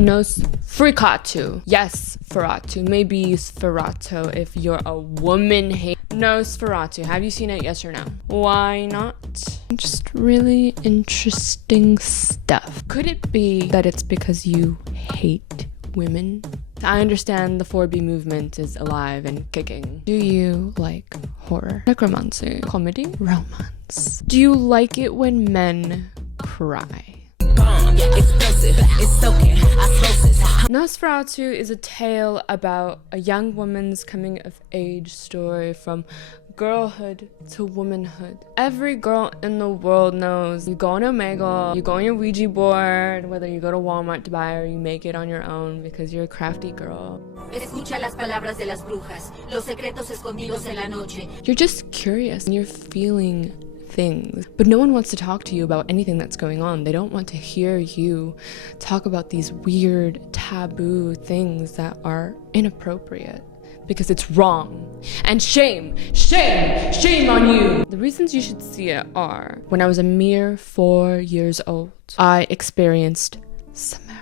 Nosferatu. Yes, Feratu. Maybe use Ferrato if you're a woman hate. Nosferatu. Have you seen it? Yes or no? Why not? Just really interesting stuff. Could it be that it's because you hate women? I understand the 4B movement is alive and kicking. Do you like horror, necromancy, comedy, romance? Do you like it when men cry? Nosferatu is a tale about a young woman's coming of age story from girlhood to womanhood. Every girl in the world knows you go on Omegle, you go on your Ouija board, whether you go to Walmart to buy or you make it on your own because you're a crafty girl. You're just curious and you're feeling things, but no one wants to talk to you about anything that's going on. They don't want to hear you talk about these weird taboo things that are inappropriate because it's wrong. And shame on you. The reasons you should see it are, when I was a mere 4 years old, I experienced Samara.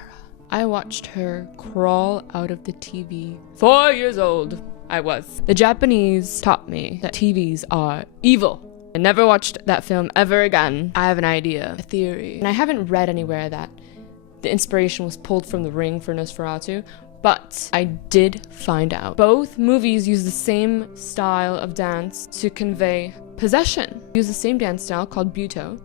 I watched her crawl out of the TV. 4 years old I was. The Japanese taught me that TVs are evil. I never watched that film ever again. I have an idea, a theory, and I haven't read anywhere that the inspiration was pulled from The Ring for Nosferatu, but I did find out. Both movies use the same style of dance to convey possession. Use the same dance style called Buto,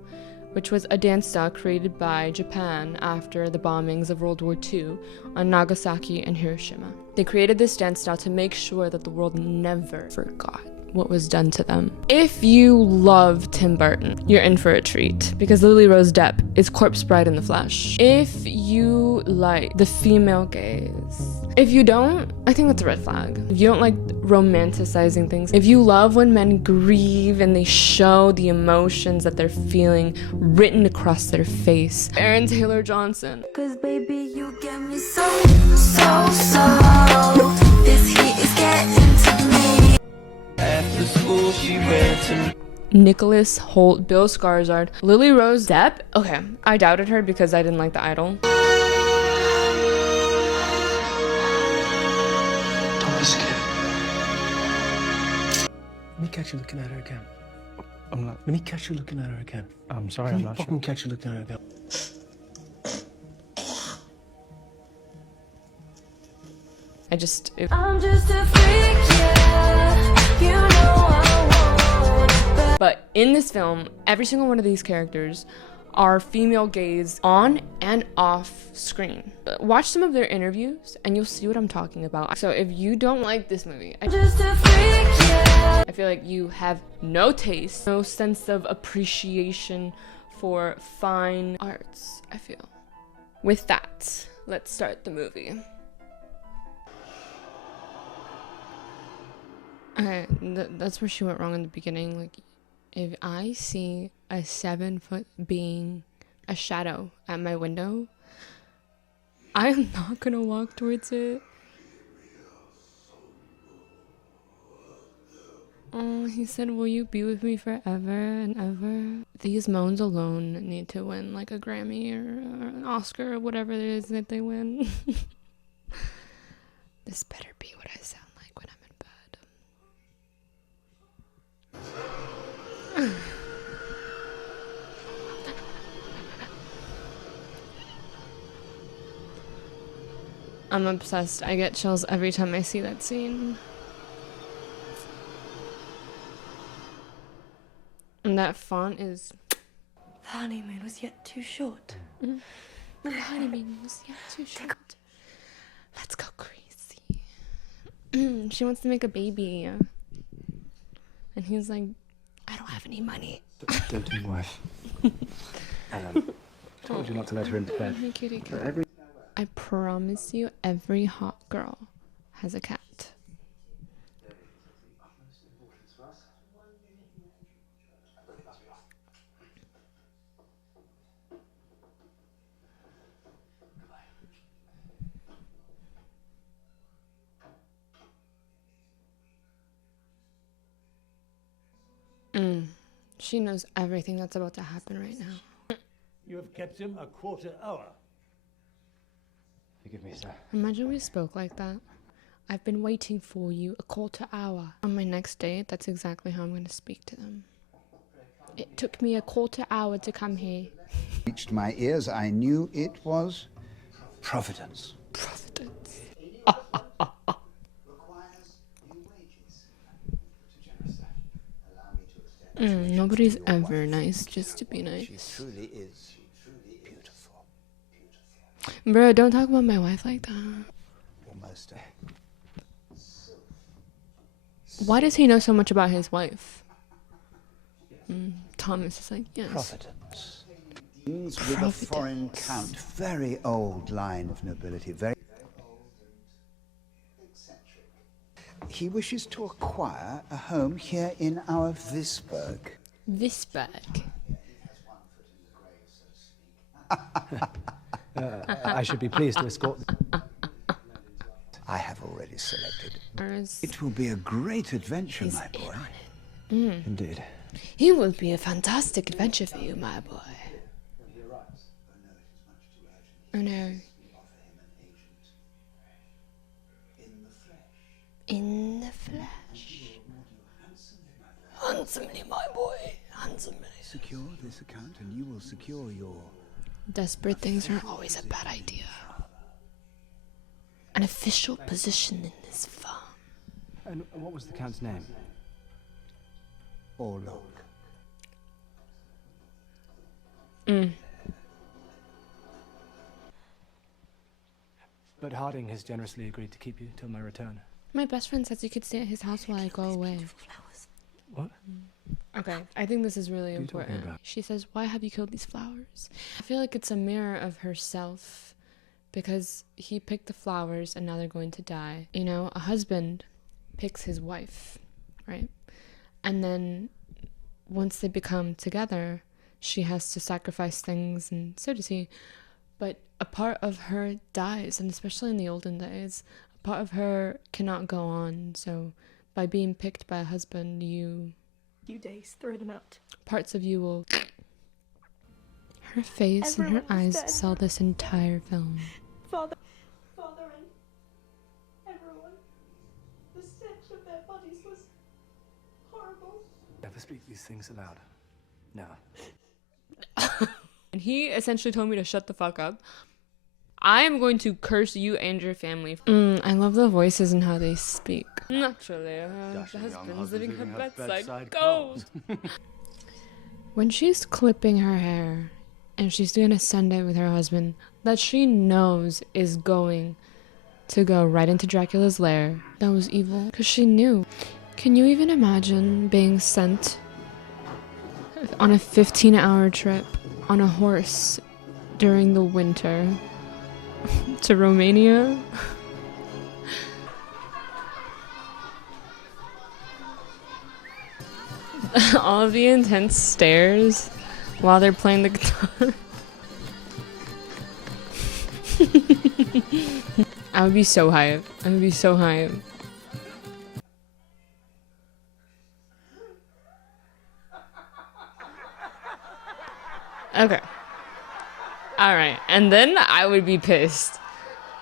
which was a dance style created by Japan after the bombings of World War II on Nagasaki and Hiroshima. They created this dance style to make sure that the world never forgot what was done to them. If you love Tim Burton, you're in for a treat because Lily Rose Depp is Corpse Bride in the flesh. If you like the female gaze, if you don't, I think that's a red flag. If you don't like romanticizing things, if you love when men grieve and they show the emotions that they're feeling written across their face, Aaron Taylor Johnson. Cause baby, you get me so, this heat is getting to me. After school, she ran to me. Nicholas Hoult, Bill Skarsgård, Lily Rose Depp. Okay, I doubted her because I didn't like The Idol. Don't be scared. Let me catch you looking at her again. I'm not. Let me catch you looking at her again. I'm sorry, I'm not sure. Let me catch you looking at her again. I'm just a freak, yeah. You know I want. But in this film, every single one of these characters are female gaze on and off screen. Watch some of their interviews and you'll see what I'm talking about. So if you don't like this movie, I feel like you have no taste, no sense of appreciation for fine arts, I feel. With that, let's start the movie. Okay, that's where she went wrong in the beginning. Like, if I see a 7-foot being, a shadow at my window, I am not gonna walk towards it. Oh, he said, will you be with me forever and ever? These moans alone need to win like a Grammy or an Oscar or whatever it is that they win. This better be what I sound like when I'm in bed. I'm obsessed. I get chills every time I see that scene. And that font is... The honeymoon was yet too short. The honeymoon was yet too short. Let's go crazy. She wants to make a baby. And he's like, I don't have any money. Doting wife. Told you not to let her into bed. Hey, kitty cat. I promise you, every hot girl has a cat. She knows everything that's about to happen right now. You have kept him a quarter hour. Forgive me, sir. Imagine we spoke like that. I've been waiting for you a quarter hour. On my next date, that's exactly how I'm going to speak to them. It took me a quarter hour to come here. Reached my ears, I knew it was Providence. Providence. Nobody's ever nice just to be She nice. truly is beautiful. Bro, don't talk about my wife like that. Almost. Why does he know so much about his wife? Thomas is like, yes. Providence. With a foreign count, very old line of nobility, very eccentric. He wishes to acquire a home here in our Visburg. Visburg. I should be pleased to escort. I have already selected. Ours. It will be a great adventure, my boy. Indeed. It will be a fantastic adventure for you, my boy. Oh no. In the flesh. Handsomely, my boy. Handsomely. Secure this account and you will secure your... Desperate things are always a bad idea. An official position in this farm. And what was the Count's name? Orlok. But Harding has generously agreed to keep you till my return. My best friend says you could stay at his house while I go away. What? Okay, I think this is really What are you talking important. about? She says, why have you killed these flowers? I feel like it's a mirror of herself because he picked the flowers and now they're going to die. You know, a husband picks his wife, right? And then once they become together, she has to sacrifice things and so does he. But a part of her dies, and especially in the olden days, a part of her cannot go on. So by being picked by a husband, Few days, throw them out. parts of you will... Her face and her Everyone was eyes dead. sell this entire film. Father and everyone. The stench of their bodies was horrible. Never speak these things aloud. No. And he essentially told me to shut the fuck up. I am going to curse you and your family. I love the voices and how they speak. Naturally, the husband's living her bedside gold. When she's clipping her hair and she's gonna send it with her husband that she knows is going to go right into Dracula's lair, that was evil because she knew. Can you even imagine being sent on a 15-hour trip on a horse during the winter to Romania? All of the intense stares while they're playing the guitar. I would be so hype. I would be so hype. Okay. Alright. And then I would be pissed.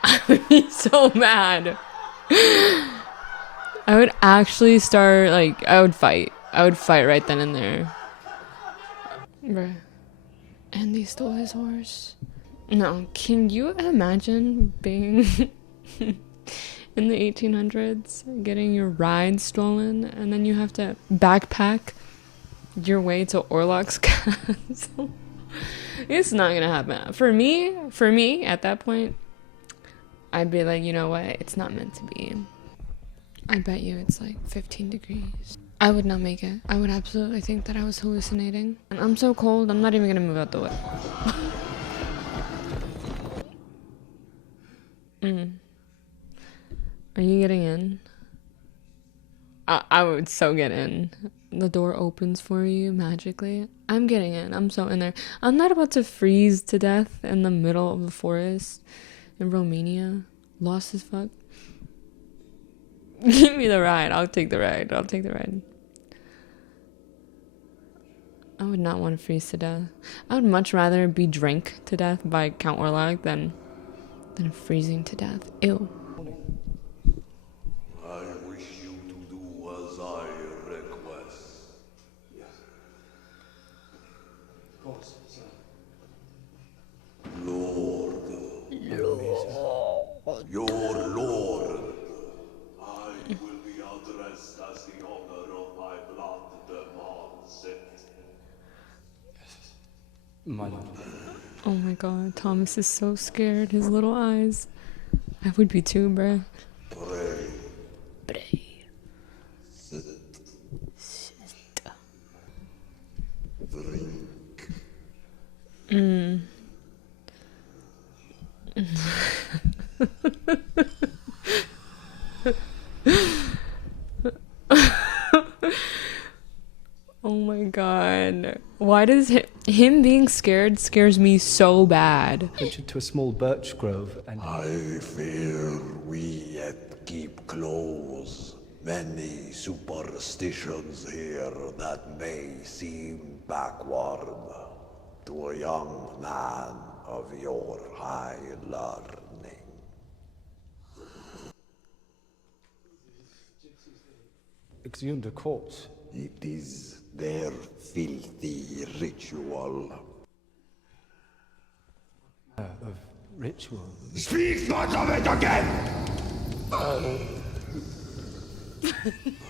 I would be so mad. I would actually start, like, I would fight. I would fight right then and there. Bruh. And they stole his horse. No, can you imagine being in the 1800s, getting your ride stolen, and then you have to backpack your way to Orlok's castle? It's not gonna happen. For me, at that point, I'd be like, you know what? It's not meant to be. I bet you it's like 15 degrees. I would not make it. I would absolutely think that I was hallucinating. And I'm so cold, I'm not even gonna move out the way. Are you getting in? I would so get in. The door opens for you magically. I'm getting in. I'm so in there. I'm not about to freeze to death in the middle of the forest in Romania. Lost as fuck. Give me the ride. I'll take the ride. I'll take the ride. I would not want to freeze to death. I would much rather be drank to death by Count Orlok than than freezing to death. Ew. I wish you to do as I request. Of course, sir. Lord. Your Lord. I will be addressed as the honor of my blood demands it. My lord. Oh my god, Thomas is so scared. His little eyes. I would be too, bruh. Pray. Pray. Sit. Drink. Oh my god. Why does him being scared scares me so bad? Ventured to a small birch grove and I fear we yet keep close many superstitions here that may seem backward to a young man of your high learning. exhumed a corpse. It is their filthy ritual. Of ritual. Speak not of it again!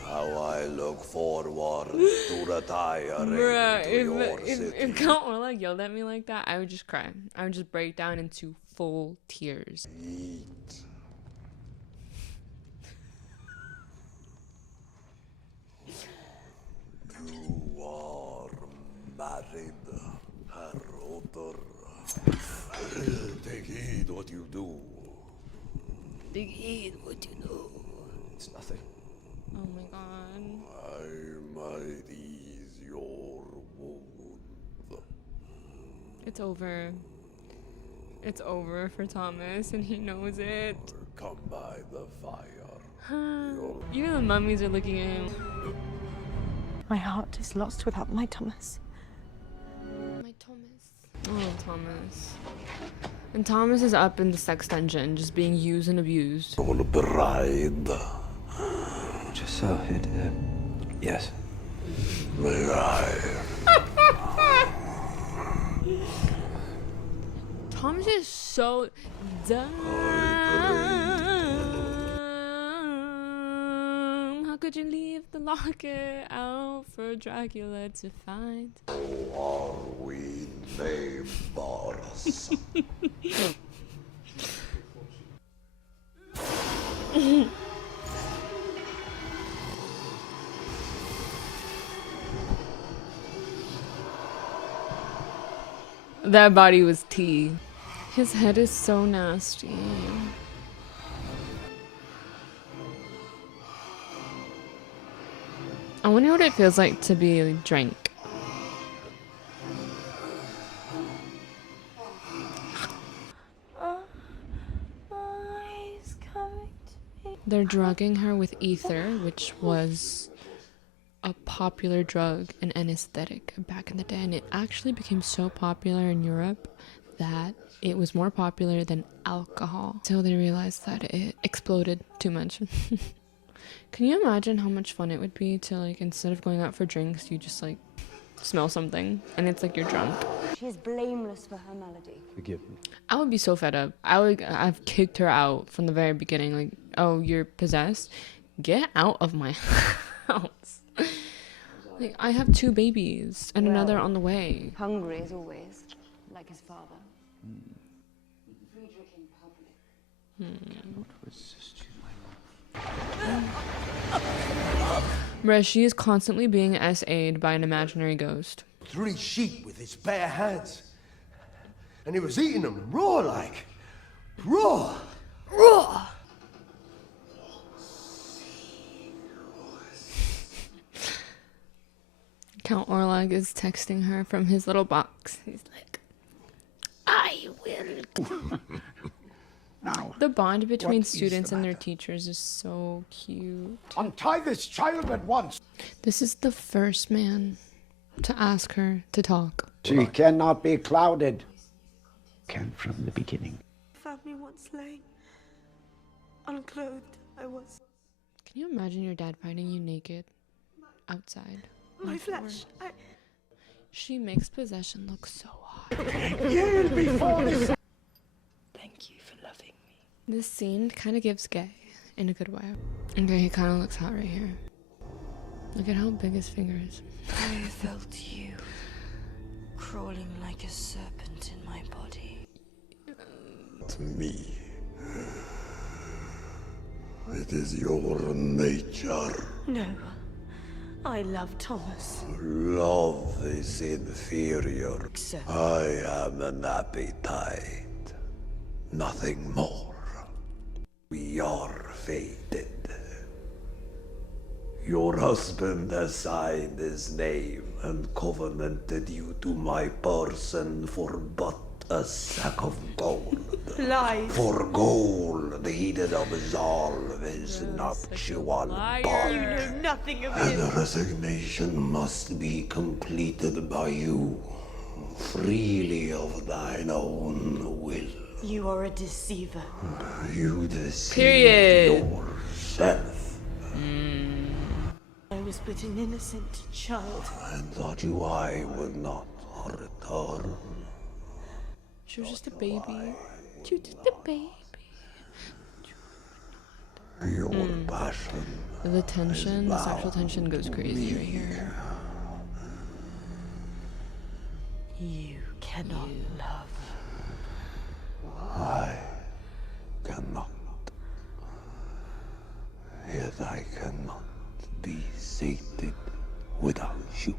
How I look forward to retiring Bruh, to your city. if Count Orlok yelled at me like that, I would just cry. I would just break down into full tears. Eat. You are married, Herr Otter. Take heed what you do. Big heed, what you know? It's nothing. Oh my god. I might ease your wound. It's over. It's over for Thomas, and he knows it. Come by the fire. Even the mummies are looking at him. My heart is lost without my Thomas. My Thomas. Oh, Thomas. And Thomas is up in the sex dungeon, just being used and abused. Your bride. Just so it. Yes. May I? Thomas is so dumb. How could you leave the locket out for Dracula to find? Are we neighbors? That body was tea. His head is so nasty. I wonder what it feels like to be drank. He's coming to me. They're drugging her with ether, which was a popular drug and anesthetic back in the day, and it actually became so popular in Europe that it was more popular than alcohol until they realized that it exploded too much. Can you imagine how much fun it would be to, like, instead of going out for drinks, you just, like, smell something and it's like you're drunk? She is blameless for her malady. Forgive me. I would be so fed up. I've kicked her out from the very beginning. Like, oh, you're possessed? Get out of my house. Like, I have 2 babies and another on the way. Hungry as always, like his father. Friedrich in public. Bruh, she is constantly being SA'd by an imaginary ghost. 3 sheep with his bare hands. And he was eating them raw like. Raw! Raw! Count Orlok is texting her from his little box. He's like, I will. Now, The bond between what is students the and their matter? teachers is so cute. Untie this child at once! This is the first man to ask her to talk. she cannot be clouded. Can from the beginning. Found me one once laying unclothed I was. Can you imagine your dad finding you naked outside? My flesh, She makes possession look so hot. Thank you for loving me. This scene kind of gives gay in a good way. Okay, he kind of looks hot right here. Look at how big his finger is. I felt you crawling like a serpent in my body. To me, it is your nature. No, I love Thomas. Love is inferior. So, I am an appetite, nothing more. We are fated. Your husband has signed his name and covenanted you to my person for but a sack of gold. lies. For gold, heated absolve his nuptial bond. You know nothing of And him. the resignation must be completed by you, freely of thine own will. You are a deceiver. You deceive Period. yourself. I was but an innocent child. I thought you I would not return. She was just a baby. She was just a baby. Your passion. The tension, the sexual tension goes crazy right here. You cannot love. I cannot. Yet I cannot be sated without you.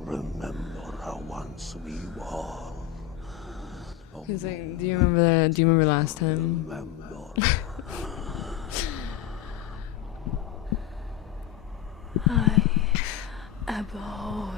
Remember how once we were. He's like, do you remember that? Do you remember last time? Remember. I abhor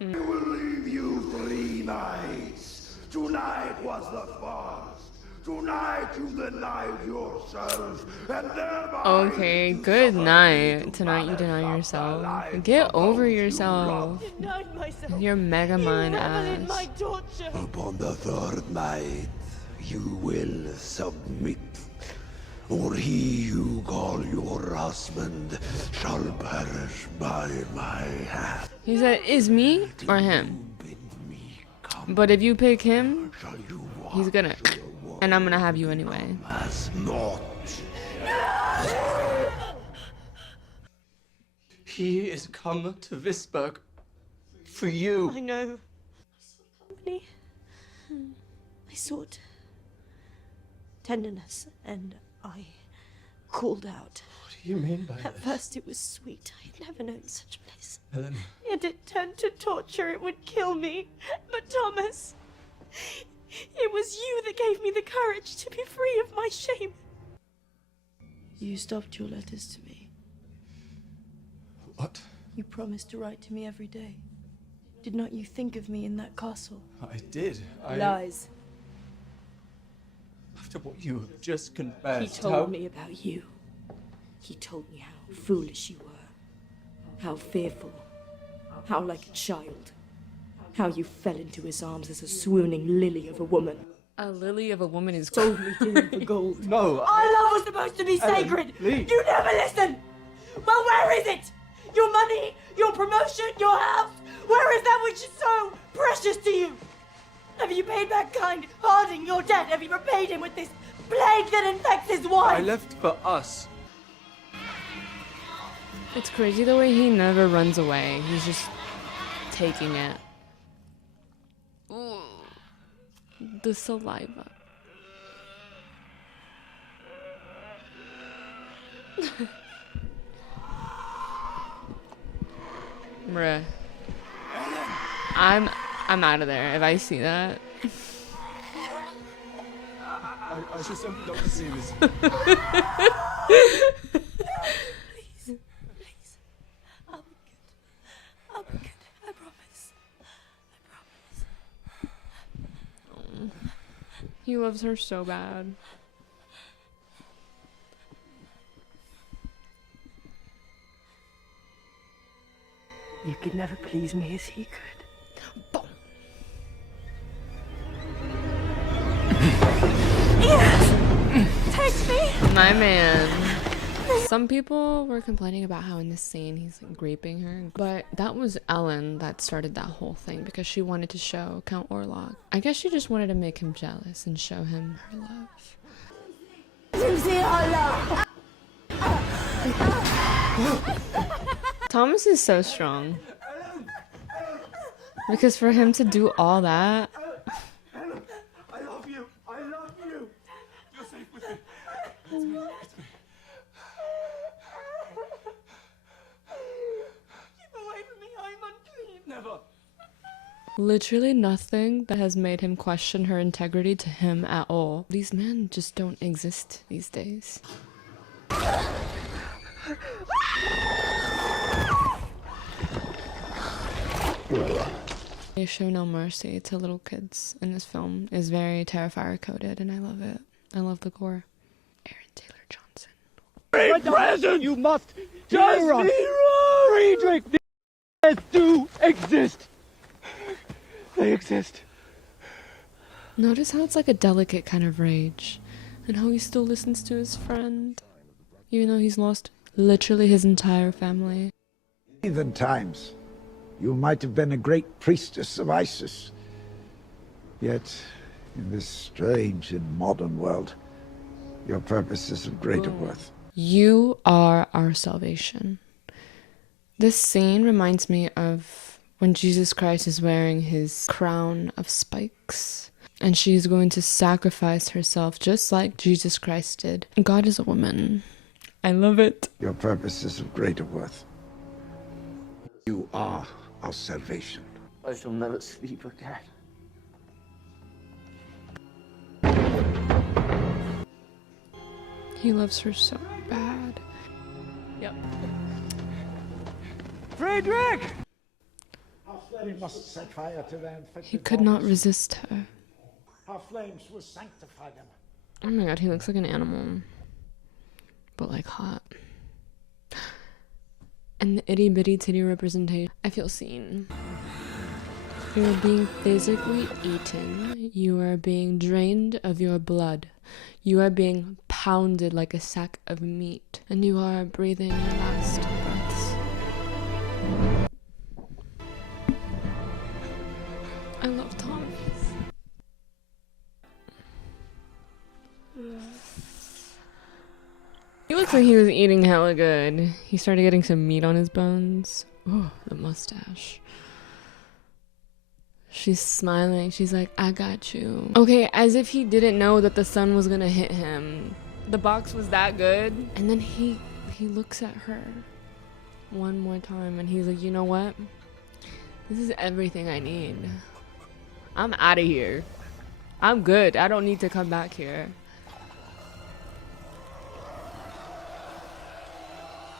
you. I will leave you 3 nights. Tonight was the first. Tonight you denied yourself, and thereby Okay, good night. Tonight you deny yourself. Get over yourself. Denied myself. You're mega mind Revel in my ass. torture. upon the 3rd night you will submit, or he you call your husband shall perish by my hand. He said, is me or him? Bid me come, But if you pick him, shall you walk he's gonna. And I'm gonna have you anyway. as not? He is come to Visberg for you. I know. Company. I sought tenderness, and I called out. What do you mean by At this? first it was sweet. I had never known such bliss. Helen, Yet it turned to torture. It would kill me. But Thomas, it was you that gave me the courage to be free of my shame. You stopped your letters to me. what? You promised to write to me every day. Did not you think of me in that castle? I did. Lies. After what you have just He confessed, told how... me about you. He told me how foolish you were. How fearful. How like a child. How you fell into his arms as a swooning lily of a woman. A lily of a woman is Sold me to him for gold. No, Our love was supposed to be sacred. please. You never listen. Well, where is it? Your money, your promotion, your house. Where is that which is so precious to you? Have you paid back kind Harding your debt? Have you repaid him with this plague that infects his wife? I left for us. It's crazy the way he never runs away. He's just taking it. Ooh. The saliva. Bruh. I'm out of there if I see that. I just don't want to see this. Please. I'll be good. I'll be good. I promise. I promise. He loves her so bad. You could never please me as he could. Boom. Release me! My man. Some people were complaining about how in this scene he's like raping her, but that was Ellen that started that whole thing because she wanted to show Count Orlok. I guess she just wanted to make him jealous and show him her love. Thomas is so strong. Because for him to do all that. I love you. I love you. You're safe with me. It's me. It's me. Keep away from me, I'm unclean. Never. Literally nothing that has made him question her integrity to him at all. These men just don't exist these days. They show no mercy to little kids in this film. Is very Terrifier coded, and I love it. I love the gore. Aaron Taylor Johnson. Be present! You must just be wrong! Friedrich, these do exist! They exist. Notice how it's like a delicate kind of rage, and how he still listens to his friend, even though he's lost literally his entire family. Heathen times, you might have been a great priestess of Isis. Yet, in this strange and modern world, your purpose is of greater worth. You are our salvation. This scene reminds me of when Jesus Christ is wearing his crown of spikes, and she's going to sacrifice herself just like Jesus Christ did. God is a woman. I love it. Your purpose is of greater worth. You are our salvation. I shall never sleep again. He loves her so bad. Yep. Friedrich! We must set fire to their infected He could not bodies. resist her. Our flames will sanctify them. Oh my god, he looks like an animal. But like hot. And the itty bitty titty representation. I feel seen. You're being physically eaten. You are being drained of your blood. You are being pounded like a sack of meat. And you are breathing your last breaths. I love Thomas. He looks like he was eating hella good. He started getting some meat on his bones. Oh, the mustache. She's smiling. She's like, I got you. Okay, as if he didn't know that the sun was gonna hit him. The box was that good. And then he looks at her one more time and he's like, you know what? This is everything I need. I'm out of here. I'm good. I don't need to come back here.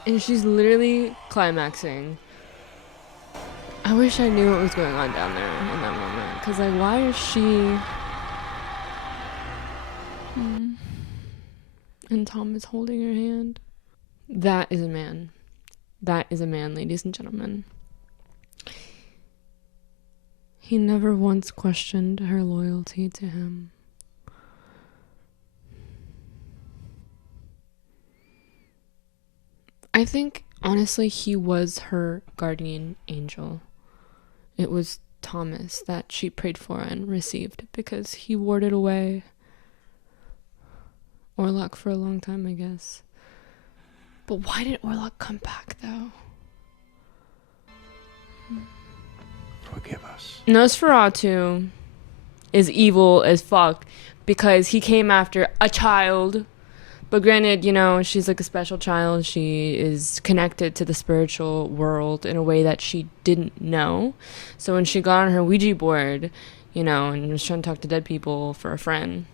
And she's literally climaxing. I wish I knew what was going on down there in that moment. Because, like, why is she... And Tom is holding her hand. That is a man. That is a man, ladies and gentlemen. He never once questioned her loyalty to him. I think, honestly, he was her guardian angel. It was Thomas that she prayed for and received because he warded away Orlok for a long time, I guess. But why did Orlok come back, though? Forgive us. Nosferatu is evil as fuck because he came after a child. But granted, you know, she's like a special child. She is connected to the spiritual world in a way that she didn't know. So when she got on her Ouija board, you know, and was trying to talk to dead people for a friend,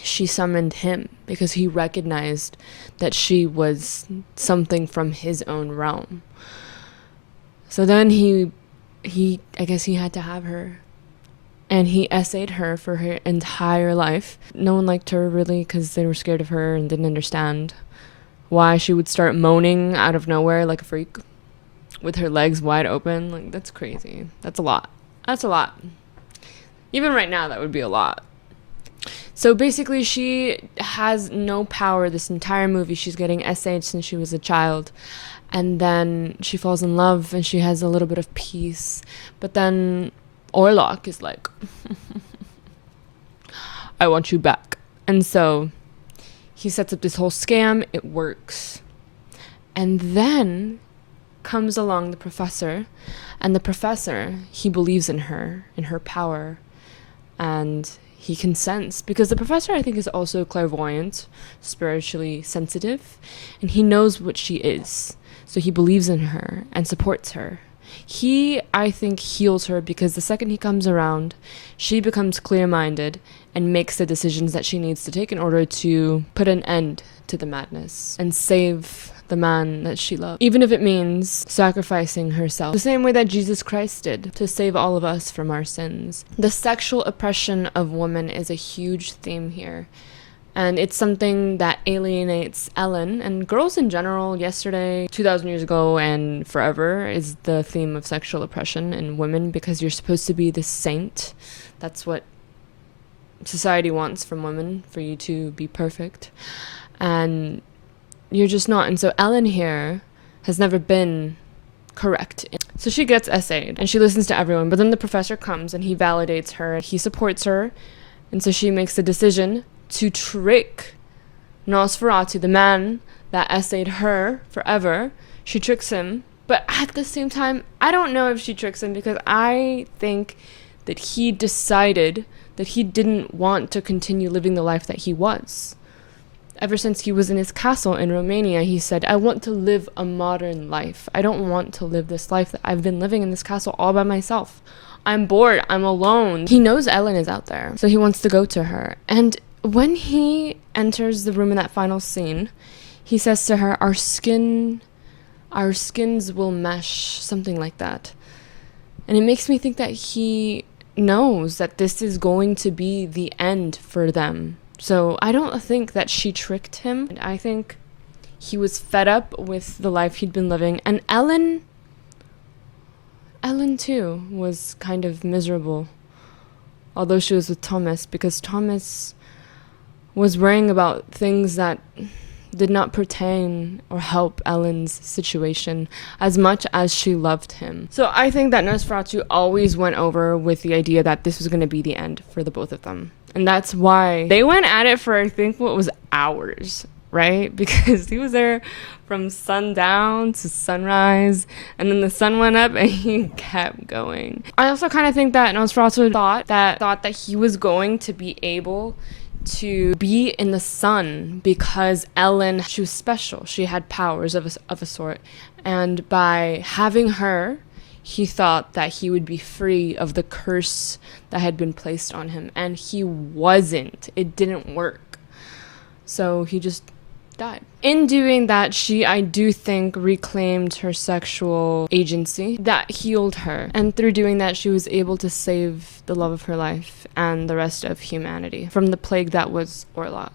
she summoned him because he recognized that she was something from his own realm. So then I guess he had to have her. And he essayed her for her entire life. No one liked her, really, because they were scared of her and didn't understand why she would start moaning out of nowhere like a freak with her legs wide open. Like, that's crazy. That's a lot. That's a lot. Even right now, that would be a lot. So basically, she has no power this entire movie. She's getting essayed since she was a child. And then she falls in love and she has a little bit of peace. But then Orlok is like, I want you back. And so he sets up this whole scam. It works. And then comes along the professor. And the professor, he believes in her power. And he consents, because the professor, I think, is also clairvoyant, spiritually sensitive, and he knows what she is. So he believes in her and supports her. He, I think, heals her because the second he comes around, she becomes clear-minded and makes the decisions that she needs to take in order to put an end to the madness and save the man that she loved, even if it means sacrificing herself, the same way that Jesus Christ did to save all of us from our sins. The sexual oppression of women is a huge theme here, and it's something that alienates Ellen and girls in general. Yesterday, 2,000 years ago, and forever is the theme of sexual oppression in women, because you're supposed to be this saint. That's what society wants from women, for you to be perfect, and you're just not. And so Ellen here has never been correct. So she gets essayed and she listens to everyone, but then the professor comes and he validates her, he supports her, and so she makes the decision to trick Nosferatu, the man that essayed her forever. She tricks him, but at the same time, I don't know if she tricks him, because I think that he decided that he didn't want to continue living the life that he was. Ever since he was in his castle in Romania, he said, I want to live a modern life. I don't want to live this life that I've been living in this castle all by myself. I'm bored. I'm alone. He knows Ellen is out there, so he wants to go to her. And when he enters the room in that final scene, he says to her, our skins will mesh, something like that. And it makes me think that he knows that this is going to be the end for them. So I don't think that she tricked him. I think he was fed up with the life he'd been living. And Ellen too was kind of miserable, although she was with Thomas, because Thomas was worrying about things that did not pertain or help Ellen's situation as much as she loved him. So I think that Nosferatu always went over with the idea that this was going to be the end for the both of them. And that's why they went at it for, I think, what was hours, right? Because he was there from sundown to sunrise, and then the sun went up and he kept going. I also kind of think that Nosferatu thought that he was going to be able to be in the sun, because Ellen, she was special. She had powers of a sort. And by having her, he thought that he would be free of the curse that had been placed on him. And he wasn't. It didn't work. So he just died. In doing that, she, I do think, reclaimed her sexual agency. That healed her. And through doing that, she was able to save the love of her life and the rest of humanity from the plague that was Orlok.